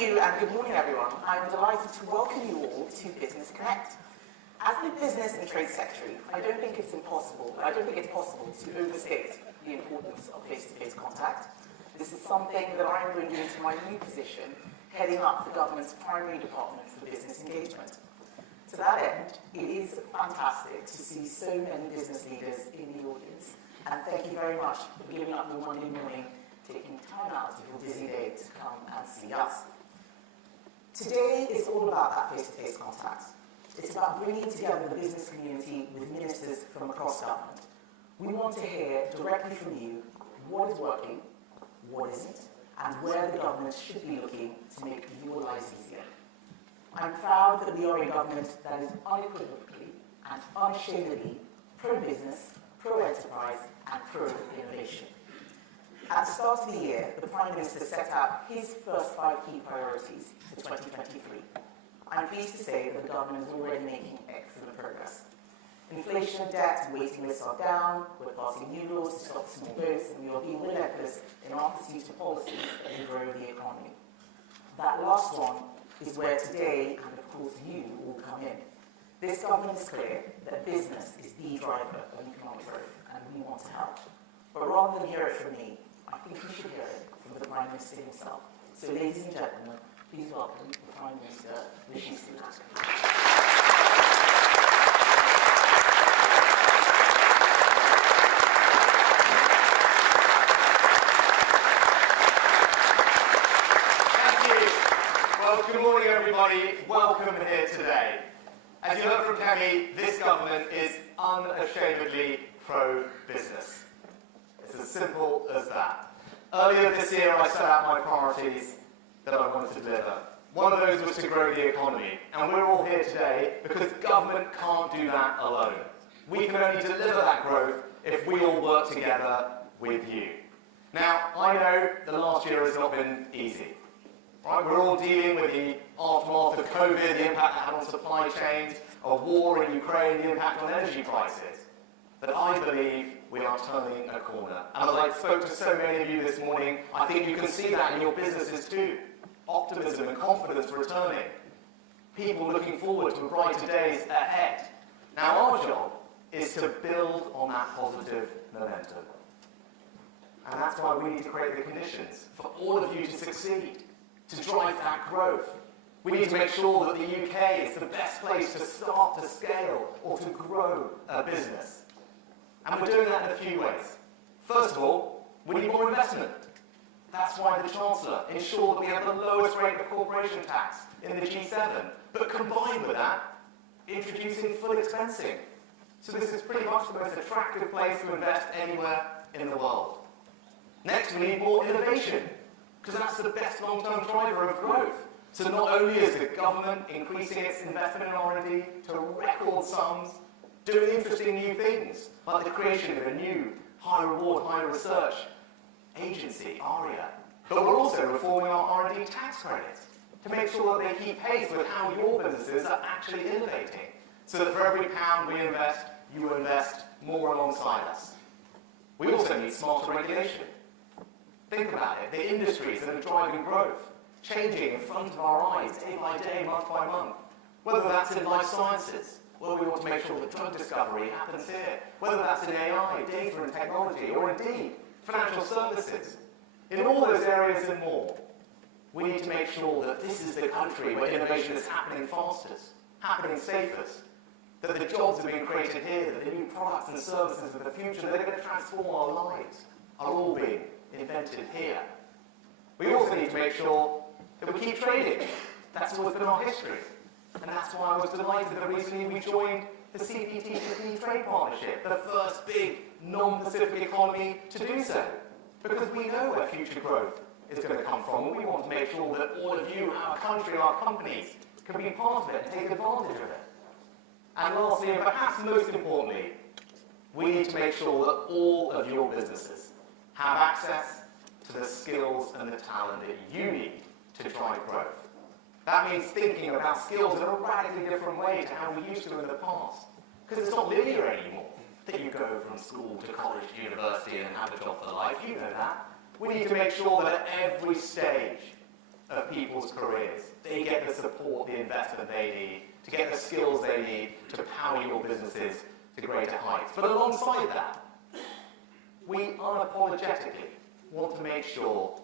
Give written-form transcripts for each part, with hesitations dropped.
Thank you and good morning everyone. I'm delighted to welcome you all to Business Connect. As the Business and Trade Secretary, I don't think it's possible to overstate the importance of face-to-face contact. This is something that I'm bringing into my new position, heading up the government's primary department for business engagement. To that end, it is fantastic to see so many business leaders in the audience, and thank you very much for giving up your Monday morning, taking time out of your busy day to come and see us. Today is all about that face-to-face contact. It's about bringing together the business community with ministers from across government. We want to hear directly from you what is working, what isn't, and where the government should be looking to make your lives easier. I'm proud that we are a government that is unequivocally and unashamedly pro-business, pro-enterprise, and pro-innovation. At the start of the year, the Prime Minister set out his first 5 key priorities for 2023. I'm pleased to say that the government is already making excellent progress. Inflation and debt waiting lists are down, we're passing new laws to stop small boats, and we are being relentless in our pursuit of policies to grow the economy. That last one is where today, and of course you, will come in. This government is clear that business is the driver of economic growth, and we want to help. But rather than hear it from me, I think you should hear it from the Prime Minister himself. So ladies and gentlemen, please welcome the Prime Minister, Rishi Sunak. Well, good morning, everybody. Welcome here today. As you heard from Kemi, this government is unashamedly pro-business. It's as simple as that. Earlier this year, I set out my priorities that I wanted to deliver. One of those was to grow the economy, and we're all here today because government can't do that alone. We can only deliver that growth if we all work together with you. Now, I know the last year has not been easy. Right, we're all dealing with the aftermath of COVID, the impact it had on supply chains, a war in Ukraine, the impact on energy prices. But I believe we are turning a corner. And as I spoke to so many of you this morning, I think you can see that in your businesses too. Optimism and confidence returning. People looking forward to brighter days ahead. Now our job is to build on that positive momentum. And that's why we need to create the conditions for all of you to succeed, to drive that growth. We need to make sure that the UK is the best place to start to scale or to grow a business. And we're doing that in a few ways. First of all, we need more investment. That's why the Chancellor ensured that we have the lowest rate of corporation tax in the G7. But combined with that, introducing full expensing. So this is pretty much the most attractive place to invest anywhere in the world. Next, we need more innovation, because that's the best long-term driver of growth. So not only is the government increasing its investment in R&D to record sums, doing interesting new things, like the creation of a new high-reward, high-research agency, ARIA. But we're also reforming our R&D tax credits to make sure that they keep pace with how your businesses are actually innovating, so that for every pound we invest, you invest more alongside us. We also need smarter regulation. Think about it, the industries that are driving growth, changing in front of our eyes, day by day, month by month. Whether that's in life sciences, where we want to make sure that drug discovery happens here. Whether that's in AI, data and technology, or indeed, financial services. In all those areas and more, we need to make sure that this is the country where innovation is happening fastest, happening safest, that the jobs are being created here, that the new products and services of the future that are going to transform our lives are all being invented here. We also need to make sure that we keep trading. That's always been our history. And that's why I was delighted that recently we joined the CPTPP trade partnership, the first big non-Pacific economy to do so. Because we know where future growth is going to come from, and we want to make sure that all of you, our country, our companies, can be part of it and take advantage of it. And lastly, and perhaps most importantly, we need to make sure that all of your businesses have access to the skills and the talent that you need to drive growth. That means thinking about skills in a radically different way to how we used to in the past. Because it's not linear anymore, that you go from school to college to university and have a job for life. You know that. We need to make sure that at every stage, of people's careers. They get the support, the investment they need, to get the skills they need to power your businesses to greater heights. But alongside that, we unapologetically want to make sure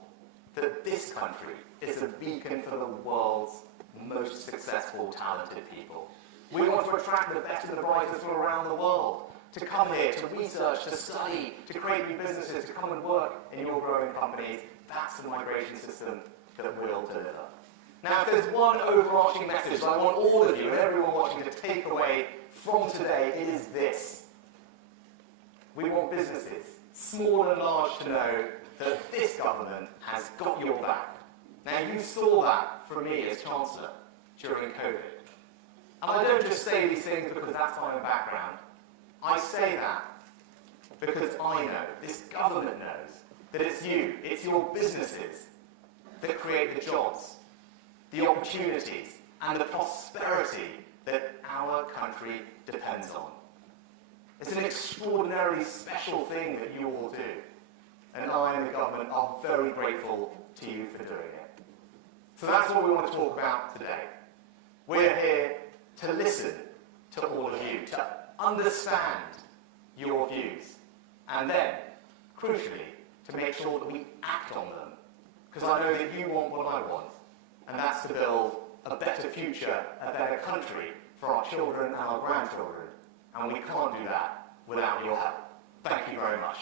that this country is a beacon for the world's most successful, talented people. We want to attract the best and the brightest from around the world to come here, to research, to study, to create new businesses, to come and work in your growing companies. That's the migration system that we'll deliver. Now, if there's one overarching message that I want all of you and everyone watching to take away from today, it is this. We want businesses, small and large, to know that this government has got your back. Now, you saw that from me as Chancellor during COVID. And I don't just say these things because that's my own background. I say that because I know, this government knows, that it's you, it's your businesses that create the jobs, the opportunities, and the prosperity that our country depends on. It's an extraordinarily special thing that you all do. And I and the government are very grateful to you for doing it. So that's what we want to talk about today. We're here to listen to all of you, to understand your views, and then, crucially, to make sure that we act on them. Because I know that you want what I want, and that's to build a better future, a better country for our children and our grandchildren. And we can't do that without your help. Thank you very much.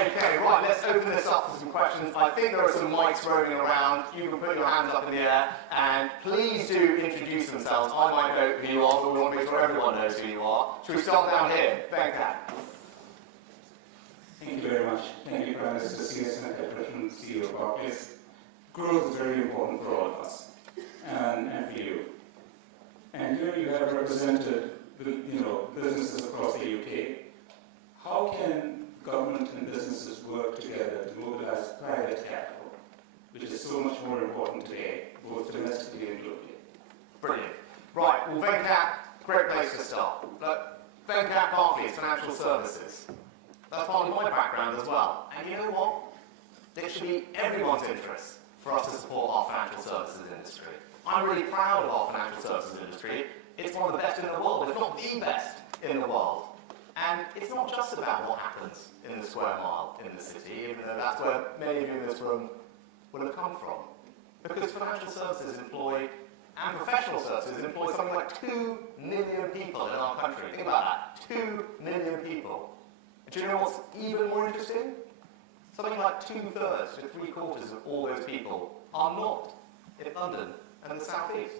Okay, right, let's open this up for some questions. I think there are some mics roaming around. You can put your hands up in the air, and please do introduce themselves. I might know who you are, but we want to make sure everyone knows who you are. Should we start down here? Venkat. Thank you very much. Thank you, Prime Minister, Senior Senator, President, CEO of Barclays. Growth is very important for all of us, and for you. And here you have represented, businesses across the UK. How can government and businesses work together to mobilize private capital, which is so much more important today, both domestically and globally? Brilliant. Right, well, Venkat, great place to start. Look, Venkat, Barclays, financial services. That's part of my background as well. And you know what? It should be everyone's interest for us to support our financial services industry. I'm really proud of our financial services industry. It's one of the best in the world, if not the best in the world. And it's not just about what happens in the square mile in the city, even though that's where many of you in this room will have come from. Because financial services employ, and professional services employ something like 2 million people in our country. Think about that, 2 million people. Do you know what's even more interesting? Something like 2/3 to 3/4 of all those people are not in London and the South East.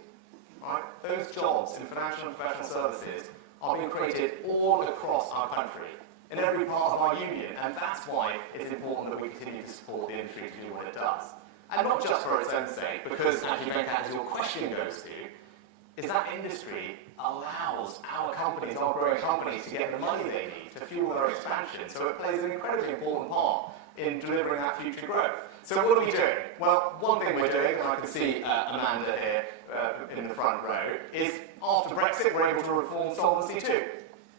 Right? Those jobs in financial and professional services are being created all across our country, in every part of our union, and that's why it's important that we continue to support the industry to do what it does. And not just for its own sake, because actually, Venkat, as your question goes to, is that industry allows our companies, our growing companies, to get the money they need to fuel their expansion. So it plays an incredibly important part in delivering that future growth. So what are we doing? Well, one thing we're doing, and I can see Amanda here in the front row, is after Brexit, we're able to reform Solvency II.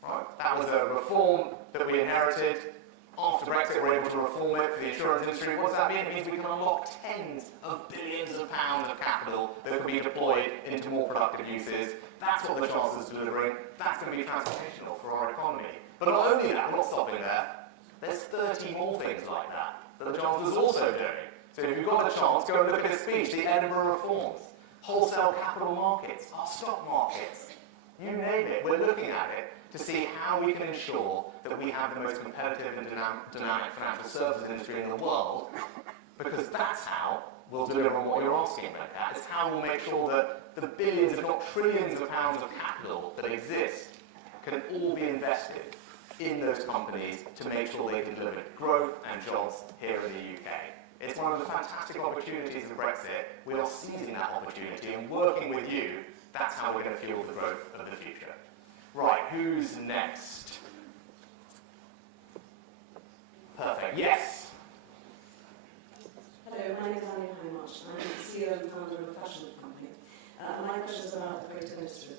Right? That was a reform that we inherited. After Brexit, we're able to reform it for the insurance industry. What does that mean? It means we can unlock tens of billions of pounds of capital that can be deployed into more productive uses. That's what the Chancellor's delivering. That's going to be transformational for our economy. But not only that, we're not stopping there. There's 30 more things like that the Chancellor's also doing. So if you've got a chance, go and look at his speech, the Edinburgh reforms, wholesale capital markets, our stock markets, you name it, we're looking at it to see how we can ensure that we have the most competitive and dynamic financial services industry in the world, because that's how we'll deliver on what you're asking about that. It's how we'll make sure that the billions, if not trillions of pounds of capital that exist can all be invested in those companies to make sure they can deliver growth and jobs here in the UK. It's one of the fantastic opportunities of Brexit. We are seizing that opportunity and working with you. That's how we're going to fuel the growth of the future. Right, who's next? Perfect, yes? Hello, my name is Annie Hindmarch. I'm the CEO and founder of a fashion company. My question is about the Great Minister,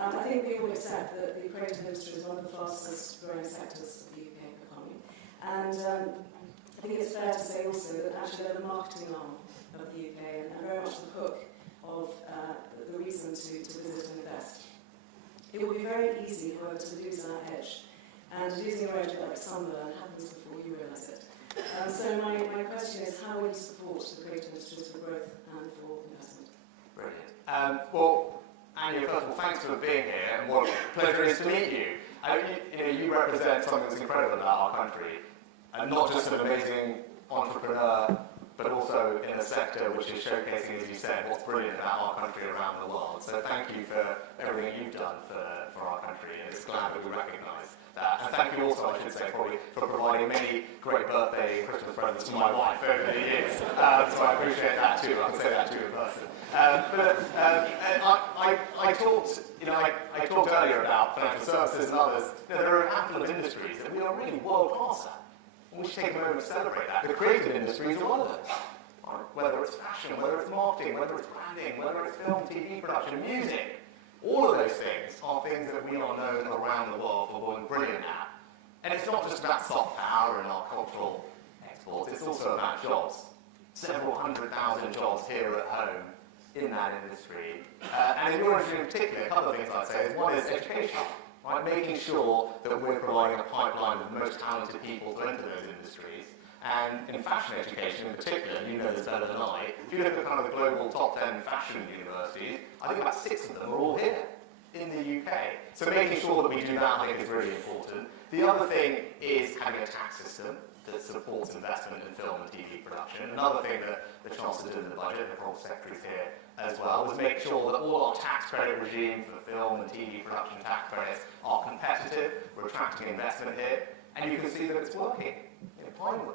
I think we all accept that the creative industry is one of the fastest growing sectors of the UK economy. And I think it's fair to say also that actually they're the marketing arm of the UK and very much the hook of the reason to visit and invest. It would be very easy, however, to lose our edge. And losing your edge like Sunderland happens before you realise it. So my question is, how will you support the creative industries for growth and for investment? Brilliant. Well, Anya, first of all, thanks for being here, and what a pleasure it is to meet you. You represent something that's incredible about our country, and not just an amazing entrepreneur, but also in a sector which is showcasing, as you said, what's brilliant about our country around the world. So thank you for everything you've done for our country, and it's glad that we recognise that. And thank you also, I should say, probably, for providing many great birthday and Christmas presents to my wife over the years. So I appreciate that too. I can say that to you in person. I talked earlier about financial services and others. There are a handful of industries that we are really world class at. And we should take a moment to celebrate that. The creative industries are one of those. Right? Whether it's fashion, whether it's marketing, whether it's branding, whether it's film, TV production, music. All of those things are things that we are known around the world for being brilliant at. And it's not just about soft power and our cultural exports, it's also about jobs. Several 100,000 jobs here at home in that industry. And in your industry in particular, a couple of things I'd say is one is education. Right, making sure that we're providing a pipeline of the most talented people to enter those industries. And in fashion education in particular, you know this better than I, if you look at kind of the global top 10 fashion universities, I think about 6 of them are all here in the UK. So making sure that we do that, I think, is really important. The other thing is having a tax system that supports investment in film and TV production. Another thing that the Chancellor did in the budget, and the Foreign Secretary's here as well, was make sure that all our tax credit regime for film and TV production tax credits are competitive. We're attracting investment here, and you can see that it's working in Pinewood.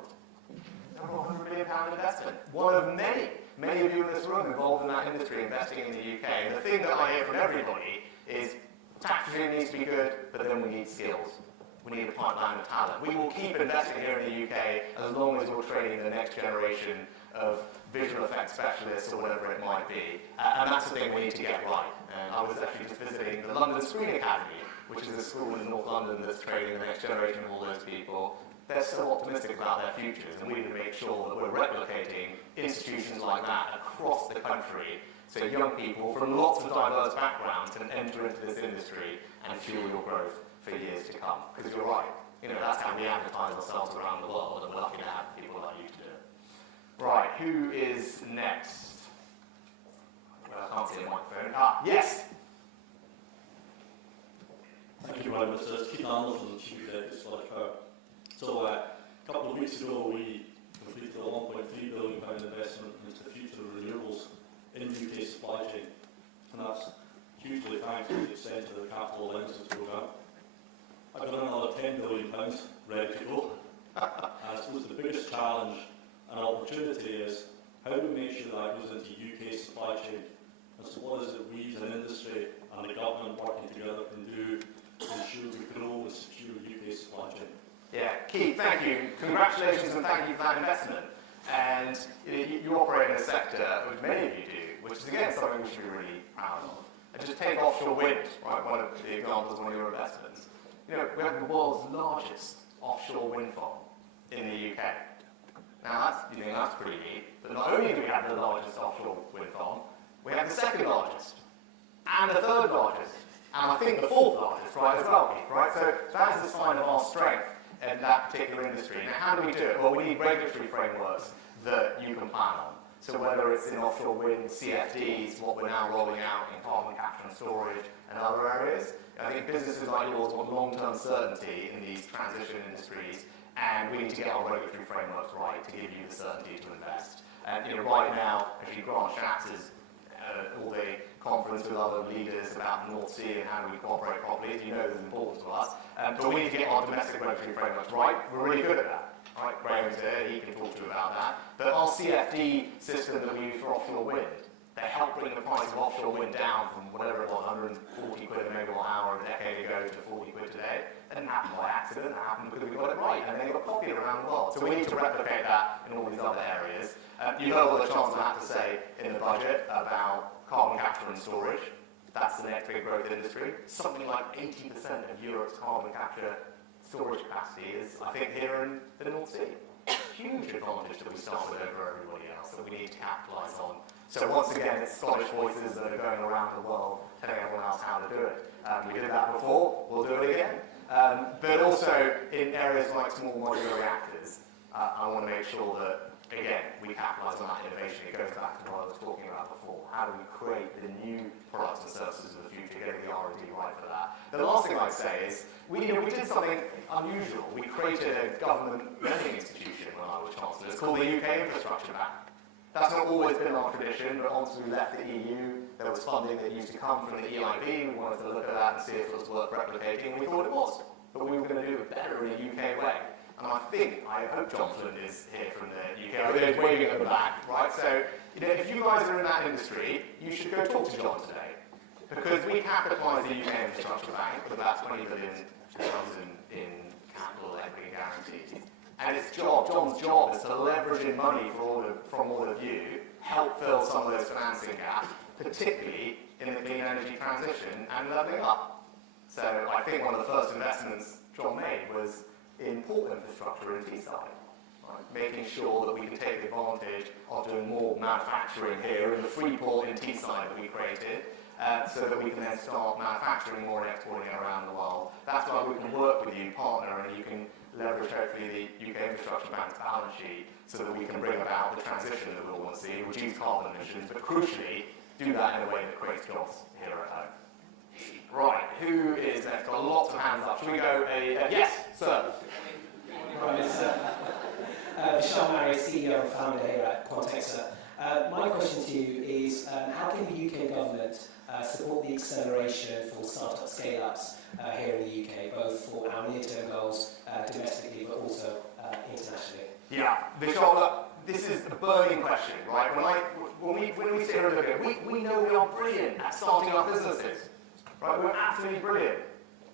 Over £100 million investment. One of many of you in this room involved in that industry investing in the UK. And the thing that I hear from everybody is tax regime needs to be good, but then we need skills. We need a pipeline of talent. We will keep investing here in the UK as long as we're training the next generation of visual effects specialists or whatever it might be. And that's the thing we need to get right. And I was actually just visiting the London Screen Academy, which is a school in North London that's training the next generation of all those people. They're so optimistic about their futures, and we need to make sure that we're replicating institutions like that across the country so young people from lots of diverse backgrounds can enter into this industry and fuel your growth for years to come. Because you're right, that's how we advertise ourselves around the world, and we're lucky to have people like you to do it. Right, who is next? Well, I can't see a microphone. Yes? Thank you very much. It's Keith Anderson, Chief Executive Scottish Power. So a couple of weeks ago we completed a £1.3 billion investment into the future of renewables in UK supply chain. And that's hugely thanks to the extent of the capital allowances programme. I've got another £10 billion ready to go. And I suppose the biggest challenge and opportunity is how do we make sure that goes into UK supply chain? And so what is it we as an industry and the government working together can do to ensure we grow and secure UK supply chain? Yeah, Keith, thank you. Congratulations and thank you for that investment. And you operate in a sector, which many of you do, which is again something we should be really proud of. And just take offshore wind, right, one of the examples of one of your investments. We have the world's largest offshore wind farm in the UK. Now, you think that's pretty neat, but not only do we have the largest offshore wind farm, we have the second largest, and the third largest, and I think the fourth largest, right, as well, Keith, right? So that is a sign of our strength in that particular industry. Now, how do we do it? Well, we need regulatory frameworks that you can plan on. So whether it's in offshore wind, CFDs, what we're now rolling out in carbon capture and storage, and other areas, I think businesses like yours want long-term certainty in these transition industries, and we need to get our regulatory frameworks right to give you the certainty to invest. And right now, actually, Grant Shapps is all the conference with other leaders about the North Sea and how do we cooperate properly. As you know, this is important to us. But we need to get our domestic regulatory frameworks right. We're really good at that. Right? Graham's here, he can talk to you about that. But our CFD system that we use for offshore wind, they help bring the price of offshore wind down from whatever it was, 140 quid a megawatt hour a decade ago to 40 quid today. It didn't happen by accident, it happened because we got it right, and they got copied around the world. So we need to replicate that in all these other areas. You know what the Chancellor had to say in the budget about carbon capture and storage. That's the next big growth industry. Something like 80% of Europe's carbon capture storage capacity is, I think, here in the North Sea. Huge advantage that we start with over everybody else that we need to capitalise on. So once again, it's Scottish voices that are going around the world telling everyone else how to do it. We did that before, we'll do it again. But also in areas like small modular reactors, I want to make sure that, again, we capitalise on that innovation. It goes back to what I was talking about before. How do we create the new products and services of the future, getting the R&D right for that? The last thing I'd say is, we did something unusual. We created a government lending institution when I was Chancellor. It's called the UK Infrastructure Bank. That's not always been our tradition, but once we left the EU, there was funding that used to come from the EIB. We wanted to look at that and see if it was worth replicating, and we thought it was. But we were going to do it better in a UK way. And I hope John Flynn is here from the UK, or he's waving at the back, right? So, if you guys are in that industry, you should go talk to John today. Because we capitalise the UK Infrastructure Bank with about 20 billion in capital equity guarantees. And John's job is to leverage in money from all of you, help fill some of those financing gaps, particularly in the clean energy transition and levelling up. So I think one of the first investments John made was in port infrastructure in Teesside, right? Making sure that we can take advantage of doing more manufacturing here in the free port in Teesside that we created, so that we can then start manufacturing more and exporting around the world. That's why we can work with you, partner, and you can leverage hopefully the UK Infrastructure Bank's balance sheet so that we can bring about the transition that we all want to see, reduce carbon emissions, but crucially, do that in a way that creates jobs here at home. Right, who is next? Got lots of hands up. Should we go yes, sir? Right, Vishal Mary, CEO and founder here at Quantexa. My question to you is, how can the UK government support the acceleration for startup scale-ups here in the UK, both for our near-term goals domestically, but also internationally? Yeah, Vishal, look, this is a burning question, right? When we sit here and look at it, we know we are brilliant at starting up businesses, right? We're absolutely brilliant.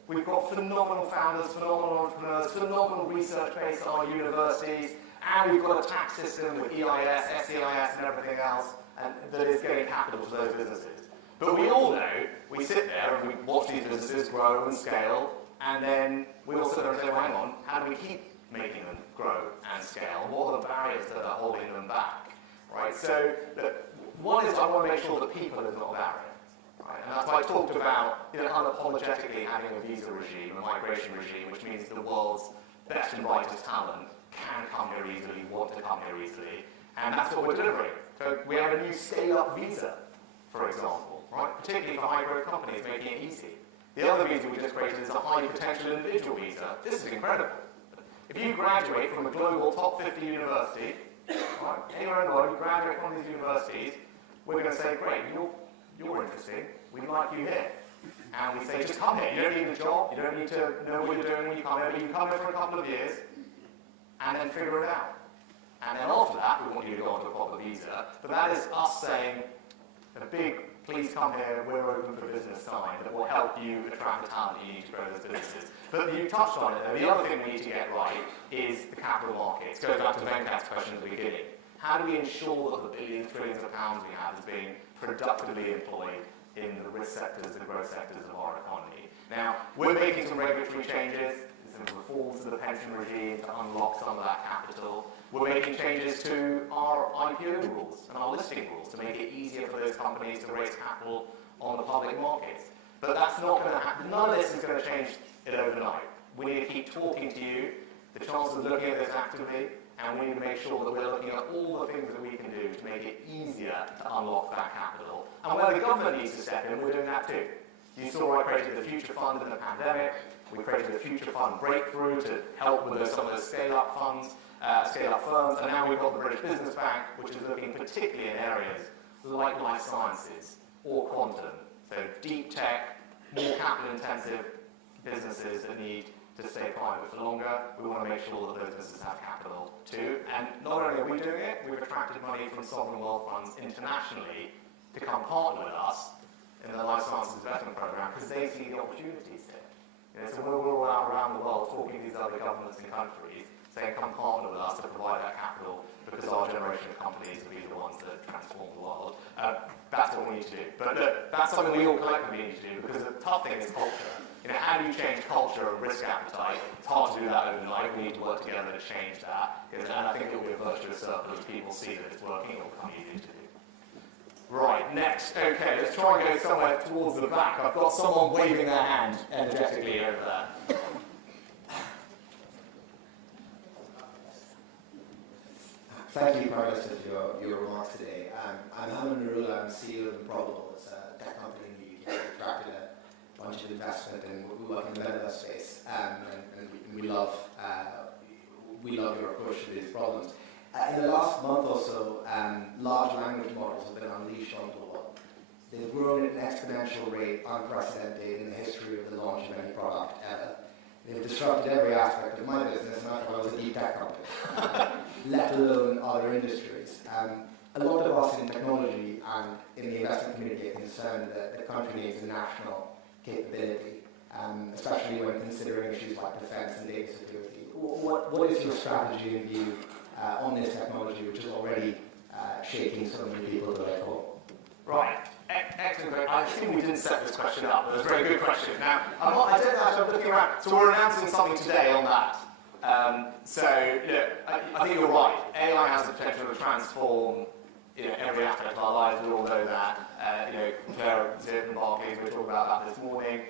We've got phenomenal founders, phenomenal entrepreneurs, phenomenal research based on our universities, and we've got a tax system with EIS, SEIS, and everything else, and that is getting capital to those businesses. But we all know, we sit there and we watch these businesses grow and scale, and then we all sit there and say, well, hang on, how do we keep making them grow and scale? What are the barriers that are holding them back? Right? So, one is I want to make sure that people is not a barrier. Right? And that's why I talked about unapologetically having a visa regime, a migration regime, which means the world's best and brightest talent can come here easily, want to come here easily, and that's what we're delivering. So we have a new scale-up visa, for example, right? Particularly for high-growth companies, making it easy. The other visa we just created is a high-potential individual visa. This is incredible. If you graduate from a global top 50 university, right, anywhere in the world, you graduate from these universities, we're going to say, great, you're interesting, we'd like you here. And we say, just come here. You don't need a job, you don't need to know what you're doing when you come here, but you can come here for a couple of years, and then figure it out. And then after that, we want you to go onto a proper visa. But that is us saying, a big, please come here, we're open for business sign that will help you attract the talent you need to grow those businesses. But you touched on it, and the other thing we need to get right is the capital markets. It goes back to Venkat's question at the beginning. How do we ensure that the billions, trillions of pounds we have is being productively employed in the risk sectors, the growth sectors of our economy? Now, we're making some regulatory changes, some reforms to the pension regime to unlock some of that capital. We're making changes to our IPO rules and our listing rules to make it easier for those companies to raise capital on the public markets. But that's not going to happen. None of this is going to change it overnight. We need to keep talking to you, the Chancellor's looking at this actively, and we need to make sure that we're looking at all the things that we can do to make it easier to unlock that capital. And where the government needs to step in, we're doing that too. You saw I created the Future Fund in the pandemic. We created the Future Fund Breakthrough to help with some of those scale-up funds, scale-up firms, and now we've got the British Business Bank, which is looking particularly in areas like life sciences or quantum. So deep tech, more capital-intensive businesses that need to stay private for longer. We want to make sure that those businesses have capital too. And not only are we doing it, we've attracted money from sovereign wealth funds internationally to come partner with us in the Life Sciences Investment Programme because they see the opportunities here. So we're all out around the world talking to these other governments and countries, saying, come partner with us to provide that capital because our generation of companies will be the ones that transform the world. That's what we need to do. But look, that's something we all collectively need to do because the tough thing is culture. How do you change culture and risk appetite? It's hard to do that overnight. We need to work together to change that. And I think it will be a virtuous circle as people see that it's working. It will become easier to do. Right, next. Okay, let's try and go somewhere towards the back. I've got someone waving their hand energetically over there. Thank you, Prime Minister, for your remarks today. I'm Hamid Nurullah, I'm CEO of Improbable. It's a tech company in the UK that attracted a bunch of investment, and we work in the metaverse space. And we love your approach to these problems. In the last month or so, large language models have been unleashed onto the world. They've grown at an exponential rate, unprecedented in the history of the launch of any product ever. They've disrupted every aspect of my business, and after all, I was a deep tech company, let alone other industries. A lot of us in technology and in the investment community are concerned that the country needs a national capability, especially when considering issues like defense and data security. What is your strategy and view on this technology, which is already shaking so many people to their core? Right. Excellent. I think we didn't set this question up, but it's a very good question. Now, I don't know, I'm looking around. So we're announcing something today on that. I think you're right. AI has the potential to transform every aspect of our lives. We all know that. Claire and Barclays, we were talking about that this morning.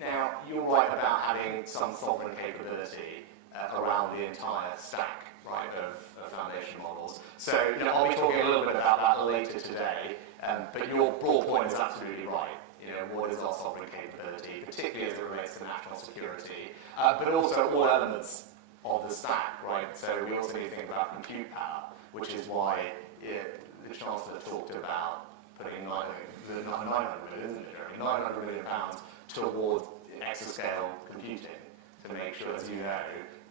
Now, you're right about having some sovereign capability around the entire stack, right, of foundation models. So, I'll be talking a little bit about that later today. But your broad point is absolutely right. What is our sovereign capability, particularly as it relates to national security, but also all elements of the stack, right? So we also need to think about compute power, which is why the Chancellor talked about putting 900 million pounds towards exascale computing to make sure, as you know,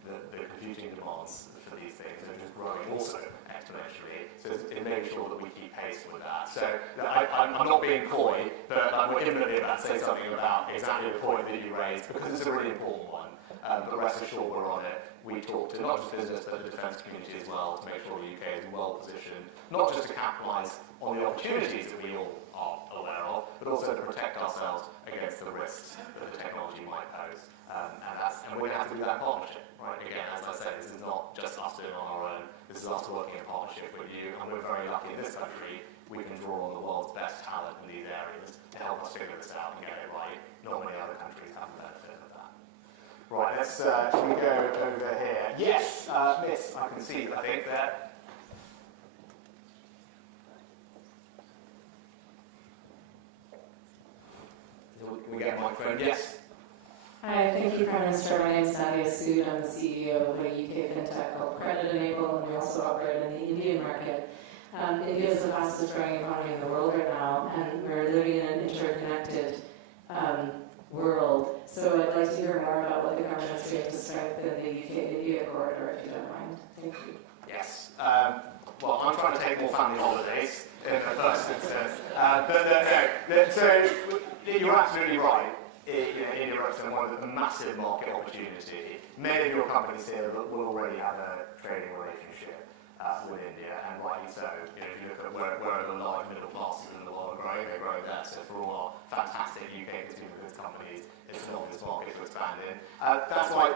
that the computing demands for these things are just growing also exponentially. So it makes sure that we keep pace with that. So I'm not being coy, but we're imminently about to say something about exactly the point that you raised, because it's a really important one. But rest assured we're on it. We talk to not just business, but the defence community as well, to make sure the UK is well positioned, not just to capitalise on the opportunities that we all are aware of, but also to protect ourselves against the risks that the technology might pose. And we're going to have to do that in partnership, right? Again, as I said, this is not just us doing it on our own. This is us working in partnership with you, and we're very lucky in this country we can draw on the world's best talent in these areas to help us figure this out and get it right. Not many other countries have the benefit of that. Right, shall we go over here? Yes, Miss, I can see, I think, there. Can we get a microphone? Yes. Hi, thank you, Prime Minister. My name is Nadia Sood. I'm the CEO of a UK fintech called Credit Enable, and we also operate in the Indian market. India is the fastest growing economy in the world right now, and we're living in an interconnected world. So I'd like to hear more about what the government's doing to strengthen the UK-India corridor, if you don't mind. Thank you. Yes. Well, I'm trying to take more family holidays in the first instance. So you're absolutely right. India represents one of the massive market opportunity. Many of your companies here will already have a trading relationship with India, and rightly so. If you look at where the large middle classes in the world are growing, they're growing there. So for all our fantastic UK consumer goods companies, it's an obvious market to expand in. That's why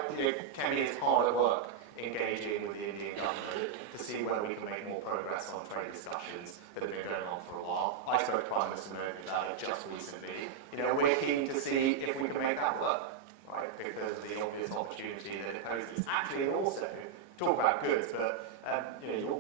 Kemi is hard at work engaging with the Indian government to see where we can make more progress on trade discussions that have been going on for a while. I spoke to Prime Minister Modi about it just recently. We're keen to see if we can make that work, right? Because of the obvious opportunity that it poses. Actually, also, talk about goods, but your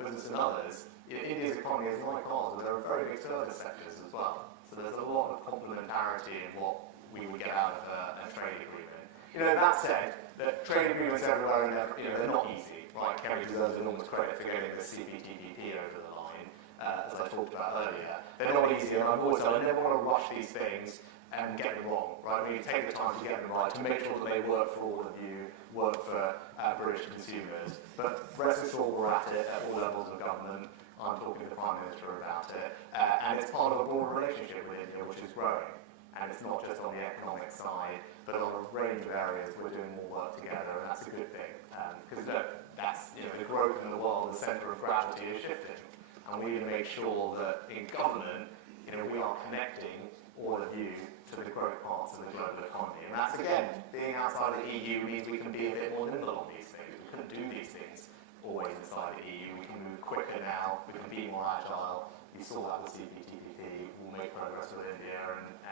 business and others, India's economy is like ours, but there are very big service sectors as well. So there's a lot of complementarity in what we would get out of a trade agreement. That said, that trade agreements everywhere, and they're not easy, right? Kemi deserves enormous credit for getting the CPTPP over the line, as I talked about earlier. They're not easy, and I've always said I never want to rush these things and get them wrong, right? We take the time to get them right, to make sure that they work for all of you, work for British consumers. But rest assured we're at it at all levels of government. I'm talking to the Prime Minister about it, and it's part of a broader relationship with India, which is growing. And it's not just on the economic side, but on a range of areas we're doing more work together, and that's a good thing. Because look, that's, the growth in the world, the centre of gravity is shifting. And we need to make sure that in government, we are connecting all of you to the growth parts of the global economy. And that's, again, being outside the EU means we can be a bit more nimble on these things. We couldn't do these things always inside the EU. We can move quicker now. We can be more agile. We saw that with CPTPP. We'll make progress with India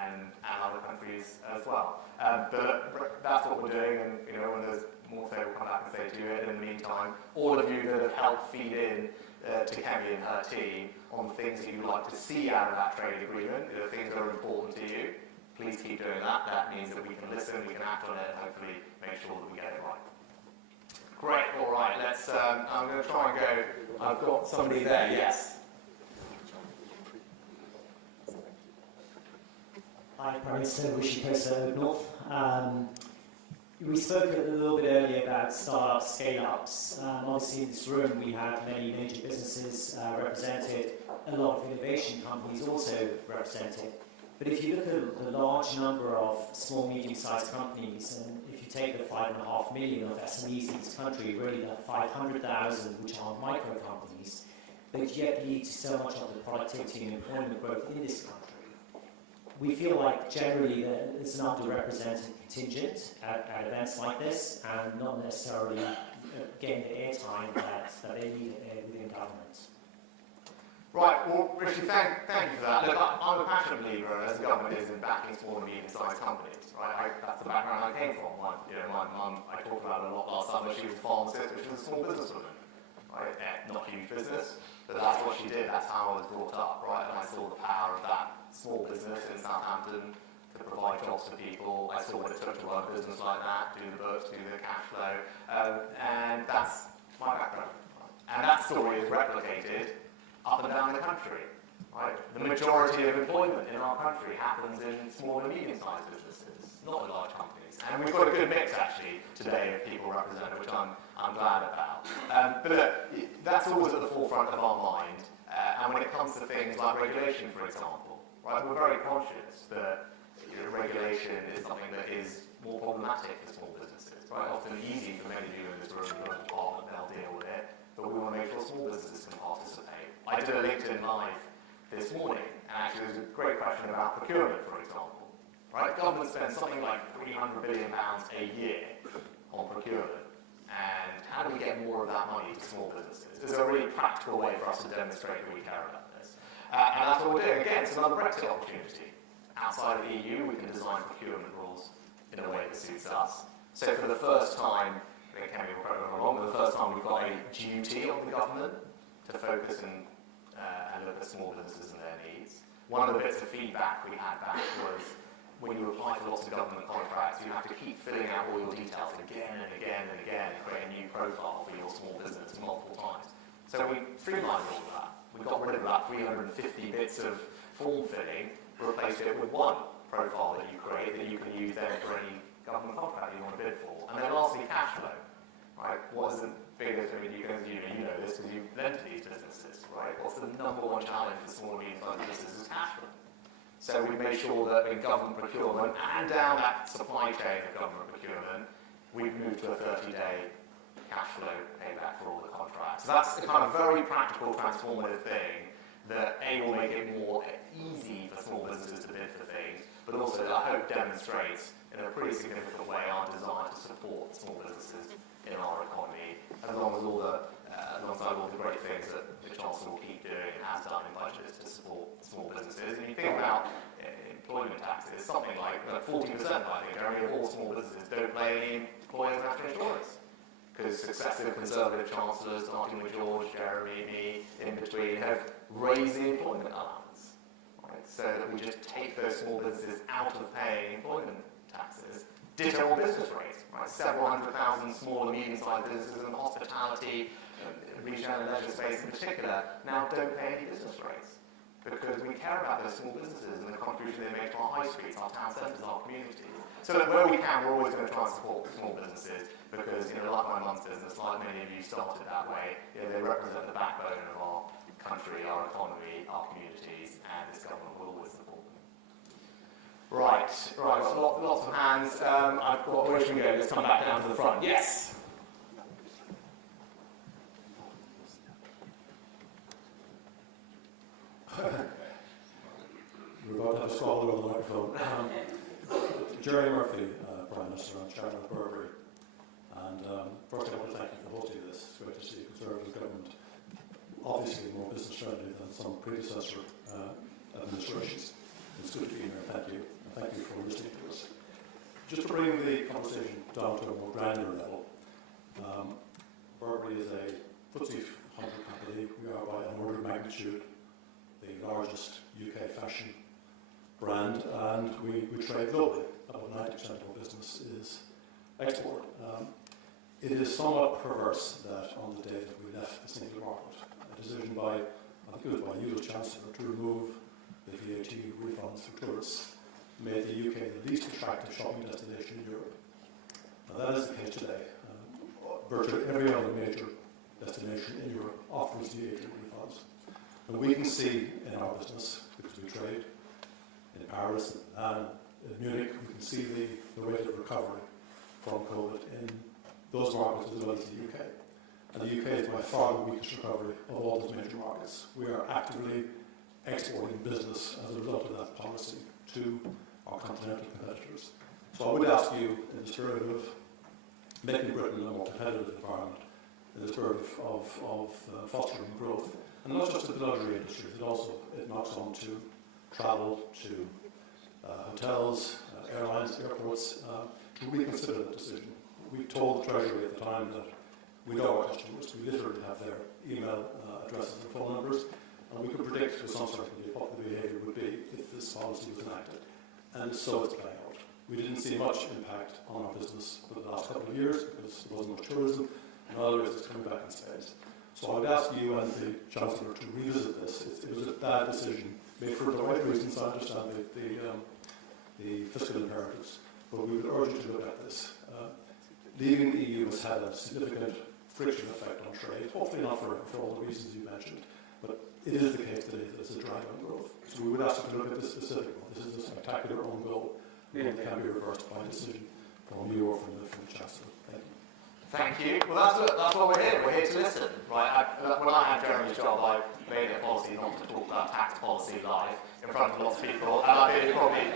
and other countries as well. But that's what we're doing, and when there's more to say, we'll come back and say to you. And in the meantime, all of you that have helped feed in to Kemi and her team on the things that you'd like to see out of that trade agreement, the things that are important to you, please keep doing that. That means that we can listen, we can act on it, and hopefully make sure that we get it right. Great, all right, let's, I'm going to try and go, I've got somebody there, yes. Hi, Prime Minister Rishi Sunak. We spoke a little bit earlier about startups, scale-ups. Obviously, in this room, we have many major businesses represented, a lot of innovation companies also represented. But if you look at the large number of small, medium-sized companies, and if you take the 5.5 million of SMEs in this country, really the 500,000 which are micro companies, but yet lead to so much of the productivity and employment growth in this country. We feel like generally that it's an underrepresented contingent at events like this, and not necessarily getting the airtime that they need within government. Right, well, Rishi, thank you for that. Look, I'm a passionate believer, as the government is, in backing small and medium-sized companies. Right? That's the background I came from. My mum, I talked about it a lot last summer, she was a pharmacist, but she was a small businesswoman. Right? Not a huge business, but that's what she did, that's how I was brought up, right? And I saw the power of that small business in Southampton to provide jobs to people. I saw what it took to run a business like that, do the books, do the cash flow, and that's my background. And that story is replicated up and down the country. Right? The majority of employment in our country happens in small and medium-sized businesses, not in large companies. And we've got a good mix, actually, today of people represented, which I'm glad about. But look, that's always at the forefront of our mind. And when it comes to things like regulation, for example, right, we're very conscious that regulation is something that is more problematic for small businesses. Right? Often easy for many of you in this room to a department, they'll deal with it. But we want to make sure small businesses can participate. I did a LinkedIn Live this morning, and actually there's a great question about procurement, for example. Right? Government spends something like £300 billion a year on procurement. And how do we get more of that money to small businesses? There's a really practical way for us to demonstrate that we care about this. And that's what we're doing. Again, it's another Brexit opportunity. Outside of the EU, we can design procurement rules in a way that suits us. So for the first time, I think Kemi will correct me if I'm wrong, but the first time we've got a duty on the government to focus and look at small businesses and their needs. One of the bits of feedback we had back was when you apply for lots of government contracts, you have to keep filling out all your details again and again and again and create a new profile for your small business multiple times. So we streamlined all of that. We got rid of about 350 bits of form filling, replaced it with one profile that you create that you can use then for any government contract you want to bid for. And then lastly, cash flow. Right? What is the biggest, I mean, you know this because you've lent to these businesses, right? What's the number one challenge for small and medium-sized businesses is cash flow. So we made sure that in government procurement and down that supply chain of government procurement, we've moved to a 30-day cash flow payback for all the contracts. So that's the kind of very practical, transformative thing that A, will make it more easy for small businesses to bid for things, but also that I hope demonstrates in a pretty significant way our desire to support small businesses in our economy, as long as alongside all the great things that the Chancellor will keep doing and has done in budgets to support small businesses. And you think about employment taxes, something like 40%, I think, only of all small businesses don't pay any employers' national insurance. Because successive Conservative Chancellors, starting with George, Jeremy, me, in between, have raised the employment allowance. Right? So that we just take those small businesses out of paying employment taxes. Ditto on business rates, right? Several hundred thousand small and medium-sized businesses in the hospitality, retail and leisure space in particular, now don't pay any business rates because we care about those small businesses and the contribution they make to our high streets, our town centres, our communities. So that where we can, we're always going to try and support small businesses because, like my mum's business, like many of you started that way, they represent the backbone of our country, our economy, our communities, and this government will always support them. Right, lots of hands. I've got, where should we go? Let's come back down to the front. Yes? We're about to have a squabble over the microphone. Jerry Murphy, Prime Minister and Chairman of Burberry. And first I want to thank you for hosting this. It's great to see a Conservative government, obviously more business friendly than some predecessor administrations. It's good to be here. Thank you. And thank you for listening to us. Just to bring the conversation down to a more granular level, Burberry is a FTSE 100 company. We are by an order of magnitude the largest UK fashion brand, and we trade globally. About 90% of our business is export. It is somewhat perverse that on the day that we left the single market, a decision by, I think it was by you as Chancellor, to remove the VAT refunds for tourists made the UK the least attractive shopping destination in Europe. Now that is the case today. Virtually every other major destination in Europe offers VAT refunds. And we can see in our business, because we trade in Paris and in Munich, we can see the rate of recovery from COVID in those markets as well as the UK. And the UK is by far the weakest recovery of all those major markets. We are actively exporting business as a result of that policy to our continental competitors. So I would ask you, in the spirit of making Britain a more competitive environment, in the spirit of fostering growth, and not just to the luxury industries, it knocks on to travel, to hotels, airlines, airports, to reconsider that decision. We told the Treasury at the time that we know our customers. We literally have their email addresses and phone numbers, and we could predict with some certainty what the behaviour would be if this policy was enacted. And so it's playing out. We didn't see much impact on our business for the last couple of years because there wasn't much tourism, and others it's coming back in spades. So I would ask you and the Chancellor to revisit this. It was a bad decision, made for the right reasons. I understand the fiscal imperatives, but we would urge you to look at this. Leaving the EU has had a significant friction effect on trade, hopefully not for all the reasons you mentioned, but it is the case today that it's a drag on growth. So we would ask you to look at this specifically. This is a spectacular own goal. It can be reversed by decision from you or from the Chancellor. Thank you. Thank you. Well, that's what we're here. We're here to listen, right? When I had Jeremy's job, I made it a policy not to talk about tax policy live in front of lots of people, and I think you'd probably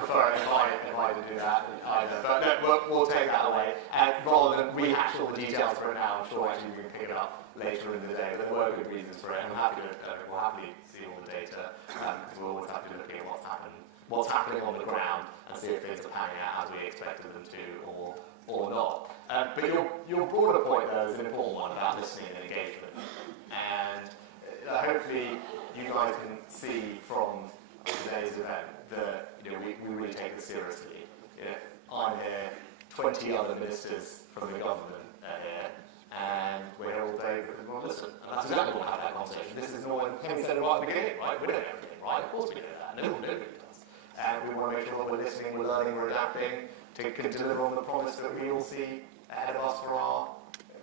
prefer it if I did do that either. But no, we'll take that away. And rather than rehash all the details for it now, I'm sure actually we can pick it up later in the day. But there were good reasons for it, and we'll happily see all the data, because we'll always have to be looking at what's happening on the ground and see if things are panning out as we expected them to or not. But your broader point, though, is an important one about listening and engagement. And hopefully you guys can see from today's event that we really take this seriously. I'm here, 20 other ministers from the government are here, and we're here all day because we want to listen. And that's exactly what we'll have that conversation. This is not what Kemi said right at the beginning, right? We don't know everything, right? Of course we do that. Nobody does. And we want to make sure that we're listening, we're learning, we're adapting to deliver on the promise that we all see ahead of us for our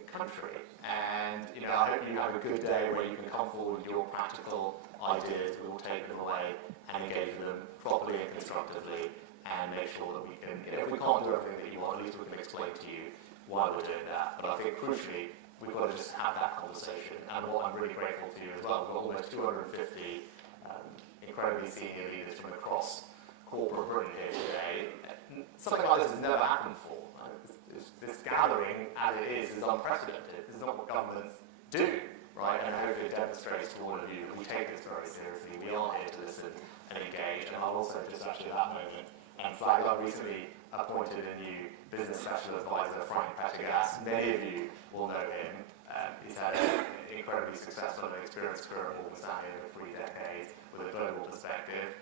country. And I hope you have a good day where you can come forward with your practical ideas. We will take them away and engage with them properly and constructively, and make sure that we can, if we can't do everything that you want, at least we can explain to you why we're doing that. But I think crucially, we've got to just have that conversation. And what I'm really grateful to you as well, we've got almost 250 incredibly senior leaders from across corporate Britain here today. Something like this has never happened before. This gathering, as it is unprecedented. This is not what governments do, right? And I hope it demonstrates to all of you that we take this very seriously. We are here to listen and engage. And I'll also just actually at that moment flag I've recently appointed a new business special advisor, Frank Pettigas. Many of you will know him. He's had an incredibly successful and experienced career at Morgan Stanley over 3 decades with a global perspective.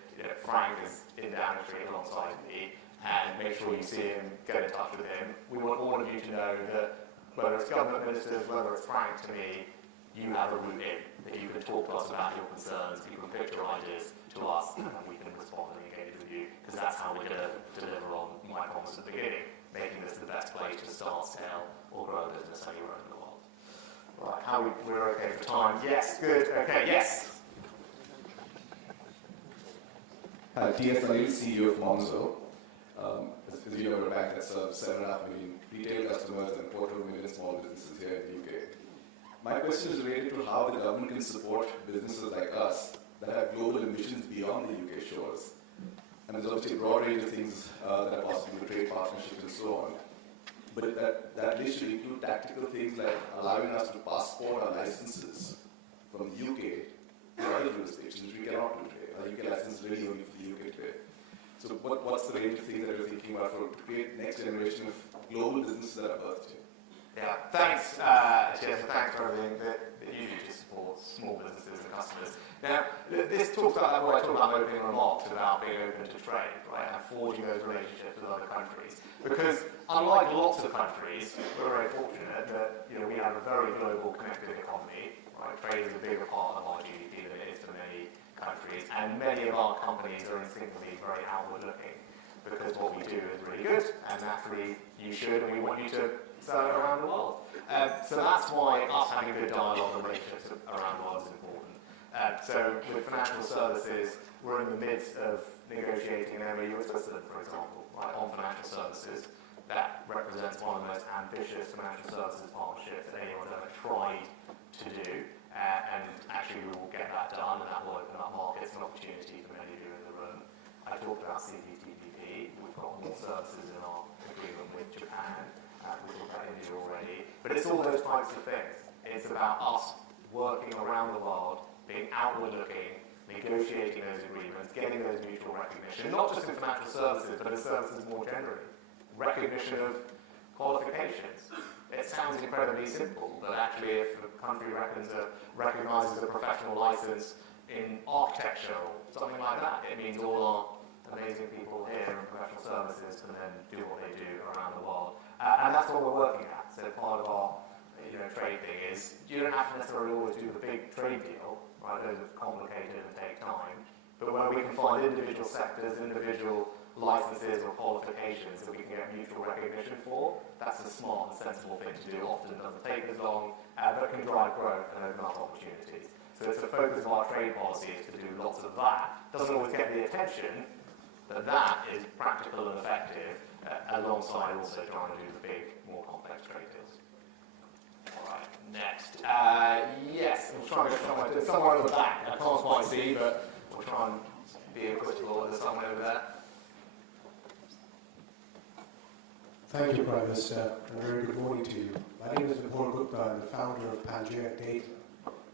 Frank is in Downing Street alongside me, and make sure you see him, get in touch with him. We want all of you to know that whether it's government ministers, whether it's Frank to me, you have a route in, that you can talk to us about your concerns, you can pitch your ideas to us, and we can respond and engage with you, because that's how we're going to deliver on my promise at the beginning, making this the best place to start, scale, or grow a business anywhere in the world. Right, we're okay for time? Yes, good, okay, yes. T.S. Anil, CEO of Monzo. As you know, we're a bank that serves 7.5 million retail customers and 250,000 small businesses here in the UK. My question is related to how the government can support businesses like us that have global ambitions beyond the UK shores. And there's obviously a broad range of things that are possible, trade partnerships and so on. But that list should include tactical things like allowing us to passport our licenses from the UK to other jurisdictions, which we cannot do today. Our UK license is really only for the UK today. So what's the range of things that you're thinking about to create next generation of global businesses that are birthed here? Yeah, thanks, Jeff, and thanks for everything that you do to support small businesses and customers. Now, this talks about what I talked about in my opening remarks about being open to trade, right, and forging those relationships with other countries. Because unlike lots of countries, we're very fortunate that we have a very global connected economy. Right? Trade is a bigger part of our GDP than it is for many countries, and many of our companies are instinctively very outward-looking because what we do is really good, and naturally you should, and we want you to sell it around the world. So that's why us having good dialogue and relationships around the world is important. So with financial services, we're in the midst of negotiating an MOU with Switzerland, for example, right, on financial services. That represents one of the most ambitious financial services partnerships that anyone's ever tried to do. And actually we will get that done, and that will open up markets and opportunity for many of you in the room. I talked about CPTPP. We've got more services in our agreement with Japan. We talked about India already. But it's all those types of things. It's about us working around the world, being outward-looking, negotiating those agreements, getting those mutual recognition, not just in financial services, but in services more generally. Recognition of qualifications. It sounds incredibly simple, but actually if a country recognises a professional license in architecture or something like that, it means all our amazing people here in professional services can then do what they do around the world. And that's what we're working at. So part of our trade thing is you don't have to necessarily always do the big trade deal, right? Those are complicated and take time. But when we can find individual sectors, individual licenses or qualifications that we can get mutual recognition for, that's a smart and sensible thing to do. Often it doesn't take as long, but can drive growth and open up opportunities. So it's the focus of our trade policy is to do lots of that. Doesn't always get the attention, but that is practical and effective, alongside also trying to do the big, more complex trade deals. All right, next. Yes, I'm trying to go somewhere at the back. I can't quite see, but we'll try and be equitable. There's someone over there. Thank you, Prime Minister, and a very good morning to you. My name is Vipul Gupta. I'm the founder of Pangea Data.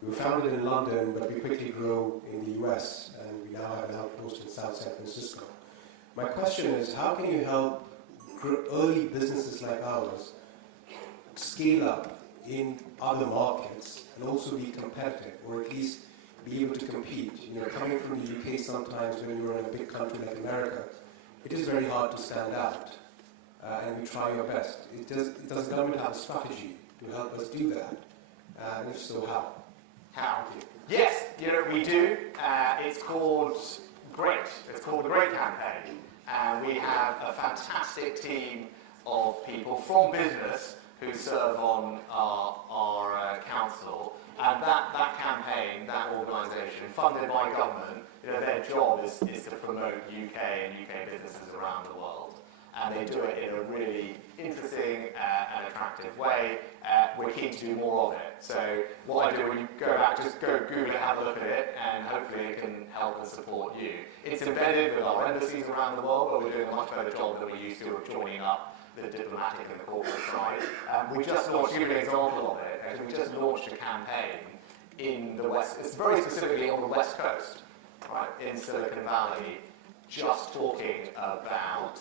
We were founded in London, but we quickly grew in the US, and we now have an outpost in South San Francisco. My question is, how can you help early businesses like ours scale up in other markets and also be competitive, or at least be able to compete? Coming from the UK sometimes when you're in a big country like America, it is very hard to stand out. And we try our best. Does the government have a strategy to help us do that? And if so, how? How? Yes, we do. It's called GREAT. It's called the GREAT campaign. And we have a fantastic team of people from business who serve on our council. And that campaign, that organisation, funded by government, their job is to promote UK and UK businesses around the world. And they do it in a really interesting and attractive way. We're keen to do more of it. So what I do when you go back, just go Google it, have a look at it, and hopefully it can help and support you. It's embedded with our embassies around the world, but we're doing a much better job than we used to of joining up the diplomatic and the corporate side. We just launched, to give you an example of it, actually, we just launched a campaign in the West, it's very specifically on the West Coast, right, in Silicon Valley, just talking about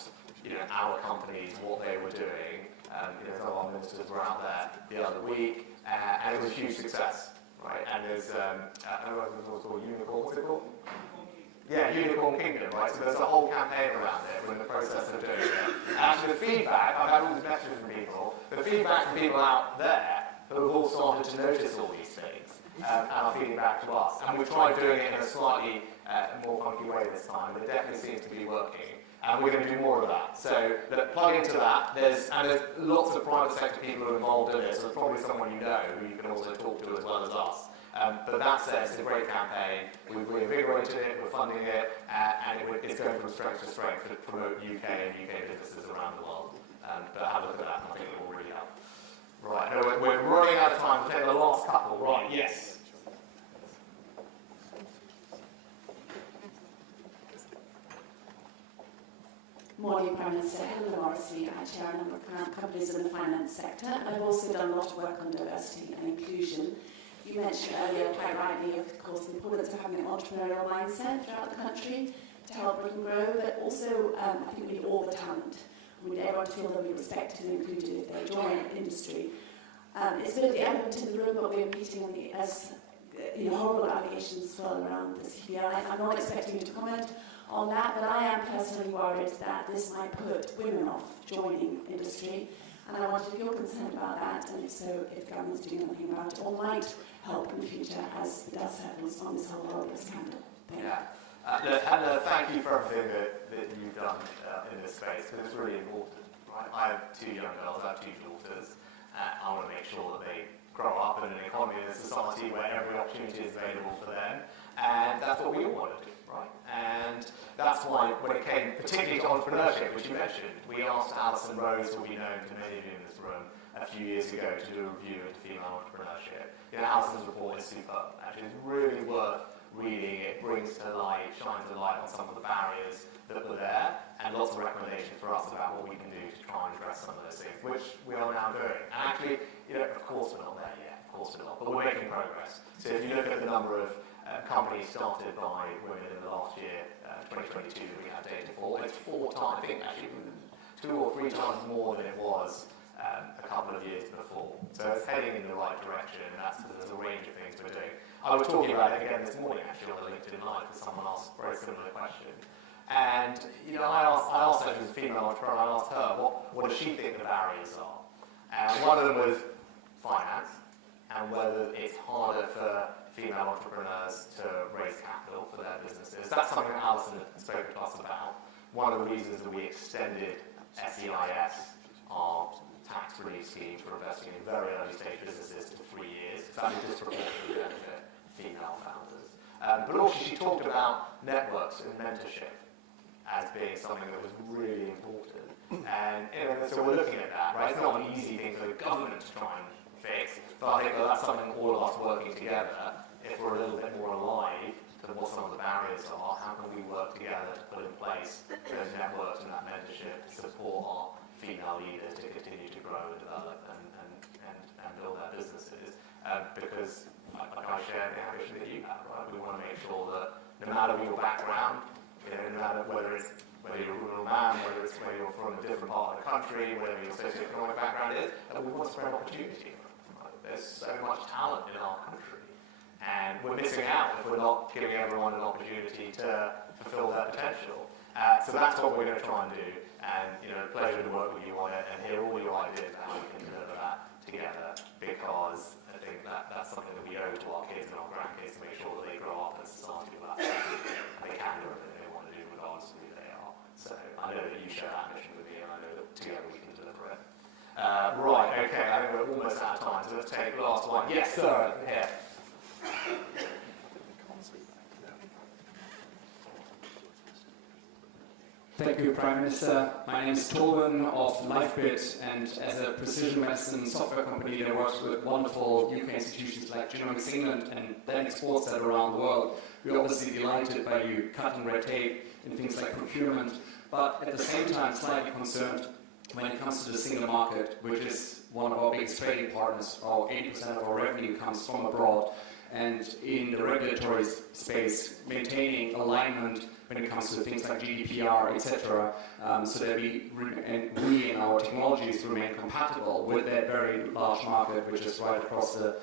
our companies, what they were doing. Some of our ministers were out there the other week, and it was a huge success, right? And there's, I don't know what it was called, Unicorn, what's it called? Yeah, Unicorn Kingdom, right? So there's a whole campaign around it. We're in the process of doing it. And actually the feedback, I've had all these messages from people, the feedback from people out there who have all started to notice all these things and are feeding back to us. And we've tried doing it in a slightly more funky way this time, but it definitely seems to be working. And we're going to do more of that. So plug into that. There's lots of private sector people who are involved in it, so there's probably someone you know who you can also talk to as well as us. But that said, it's a great campaign. We've reinvigorated it, we're funding it, and it's going from strength to strength to promote UK and UK businesses around the world. But have a look at that, and I think it will really help. Right, no, we're running out of time. We'll take the last couple. Right, yes. Morning, Prime Minister. Helen Morrissey. I chair a number of companies in the finance sector, and I've also done a lot of work on diversity and inclusion. You mentioned earlier, quite rightly, of course, the importance of having an entrepreneurial mindset throughout the country to help Britain grow, but also I think we need all the talent. We need everyone to feel they'll be respected and included if they join the industry. It's a bit of the elephant in the room, but we're meeting on the, as horrible allegations swirl around this here. I'm not expecting you to comment on that, but I am personally worried that this might put women off joining industry, and I wondered if you're concerned about that, and if so, if government's doing anything about it, or might help in the future as the dust settles on this whole horrible scandal. Thank you for everything that you've done in this space, because it's really important. Right? I have 2 young girls, I have 2 daughters. I want to make sure that they grow up in an economy and a society where every opportunity is available for them, and that's what we all want to do, right? And that's why when it came particularly to entrepreneurship, which you mentioned, we asked Alison Rose, who will be known to many of you in this room, a few years ago to do a review into female entrepreneurship. Alison's report is superb. Actually, it's really worth reading. It brings to light, shines a light on some of the barriers that were there, and lots of recommendations for us about what we can do to try and address some of those things, which we are now doing. And actually, of course we're not there yet, of course we're not, but we're making progress. So if you look at the number of companies started by women in the last year, 2022, we have data for, it's 4 times, I think actually 2 or 3 times more than it was a couple of years before. So it's heading in the right direction, and there's a range of things we're doing. I was talking about it again this morning, actually, on the LinkedIn Live, because someone asked a very similar question. And, I asked her, she's a female entrepreneur, I asked her, what does she think the barriers are? And one of them was finance, and whether it's harder for female entrepreneurs to raise capital for their businesses. That's something that Alison has spoken to us about. One of the reasons that we extended SEIS, our tax relief scheme for investing in very early stage businesses, to 3 years. It's actually disproportionately benefit female founders. But also she talked about networks and mentorship as being something that was really important. And so we're looking at that, right? It's not an easy thing for the government to try and fix, but I think that's something all of us working together, if we're a little bit more alive to what some of the barriers are, how can we work together to put in place those networks and that mentorship to support our female leaders to continue to grow and develop and build their businesses, because I share the ambition that you have, right? We want to make sure that no matter your background, no matter whether you're a rural man, whether you're from a different part of the country, whatever your socioeconomic background is, we want to spread opportunity. Right? There's so much talent in our country, and we're missing out if we're not giving everyone an opportunity to fulfill their potential. So that's what we're going to try and do, and pleasure to work with you on it and hear all your ideas on how we can deliver that together, because I think that's something that we owe to our kids and our grandkids to make sure that they grow up in a society where they can do everything they want to do regardless of who they are. So I know that you share that mission with me, and I know that together we can deliver it. Right, okay, I think we're almost out of time, so let's take the last one. Yes, sir, here. Thank you, Prime Minister. My name is Torben of LifeBit, and as a precision medicine software company that works with wonderful UK institutions like Genomics England and then exports that around the world, we're obviously delighted by you cutting red tape in things like procurement, but at the same time slightly concerned when it comes to the single market, which is one of our biggest trading partners. 80% of our revenue comes from abroad, and in the regulatory space, maintaining alignment when it comes to things like GDPR, etc., so that we and our technologies remain compatible with that very large market, which is right across the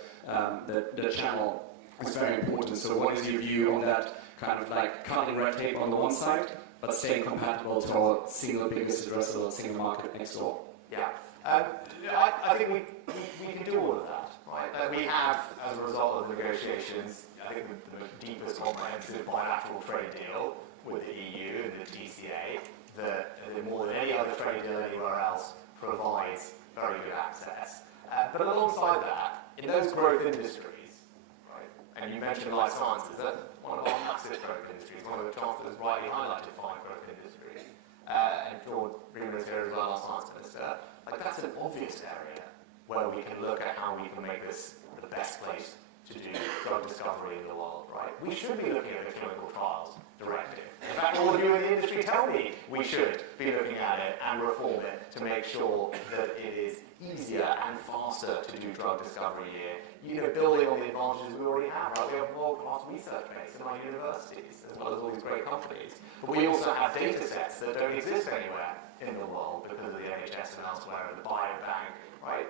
channel, is very important. So what is your view on that kind of like cutting red tape on the one side, but staying compatible to our single biggest addressable single market next door? Yeah. I think we can do all of that, right? We have, as a result of the negotiations, I think the deepest comprehensive bilateral trade deal with the EU and the TCA that more than any other trade deal anywhere else provides very good access. But alongside that, in those growth industries, right, And you mentioned life sciences. That's one of our massive growth industries. One of the chancellors rightly highlighted 5 growth industries. And George Bremer is here as well, our science minister. Like, that's an obvious area where we can look at how we can make this the best place to do drug discovery in the world, right? We should be looking at the clinical trials directive. In fact, all of you in the industry tell me we should be looking at it and reform it to make sure that it is easier and faster to do drug discovery here. You know, building on the advantages we already have, right? We have world-class research base in our universities, as well as all these great companies. But we also have data sets that don't exist anywhere in the world because of the NHS and elsewhere, and the biobank, right?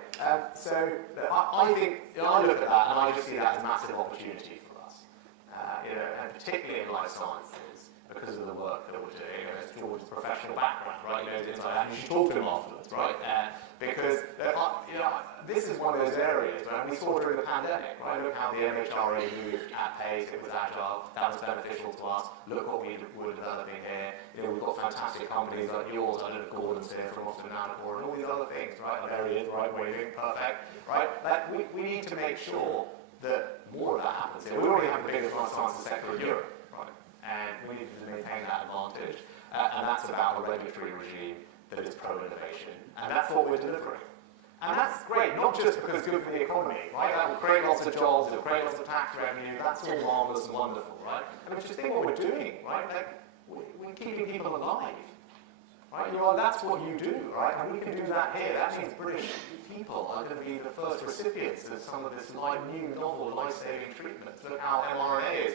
So I think, I look at that and I just see that as a massive opportunity for us. And particularly in life sciences, because of the work that we're doing, and it's George's professional background, right? He knows inside out, and you should talk to him afterwards, right? Because this is one of those areas, right? We saw during the pandemic, right? Look how the MHRA moved at pace, it was agile, that was beneficial to us. Look what we were developing here. We've got fantastic companies like yours, I don't know if Gordon's here from Austin Nanopore, and all these other things, right? There he is, right, waving, perfect, right? We need to make sure that more of that happens here. We already have the biggest life sciences sector in Europe, right? And we need to maintain that advantage. And that's about a regulatory regime that is pro-innovation. And that's what we're delivering. And that's great, not just because it's good for the economy, right? That will create lots of jobs, it'll create lots of tax revenue, that's all marvellous and wonderful, right? I mean, just think what we're doing, right? Like, we're keeping people alive, right? That's what you do, right? And we can do that here. That means British people are going to be the first recipients of some of this new, novel, life-saving treatments. Look how mRNA is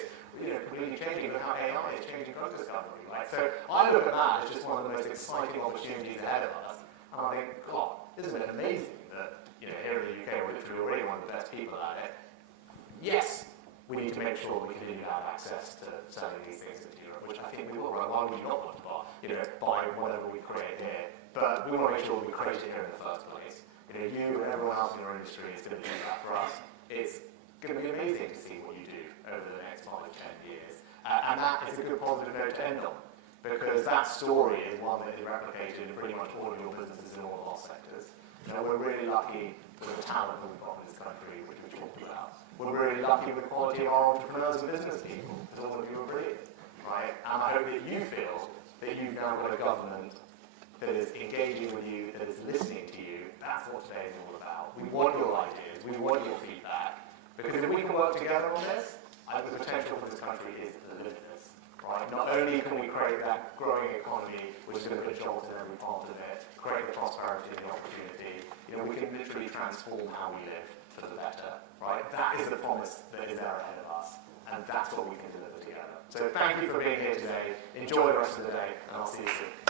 completely changing. Look how AI is changing drug discovery, right? So I look at that as just one of the most exciting opportunities ahead of us. And I think, God, isn't it amazing that here in the UK we're literally already one of the best people at it? Yes, we need to make sure we continue to have access to selling these things into Europe, which I think we will, right? Why would you not want to buy whatever we create here? But we want to make sure we create it here in the first place. You and everyone else in your industry is going to do that for us. It's going to be amazing to see what you do over the next 5 to 10 years. And that is a good positive note to end on, because that story is one that is replicated in pretty much all of your businesses in all of our sectors. We're really lucky with the talent that we've got in this country, which we've talked about. We're really lucky with the quality of our entrepreneurs and business people, because all of you are brilliant, right? And I hope that you feel that you've now got a government that is engaging with you, that is listening to you. That's what today is all about. We want your ideas, we want your feedback, because if we can work together on this, the potential for this country is limitless, right? Not only can we create that growing economy, which is going to put jobs in every part of it, create the prosperity and the opportunity, we can literally transform how we live for the better, right? That is the promise that is there ahead of us, and that's what we can deliver together. So thank you for being here today. Enjoy the rest of the day, and I'll see you soon.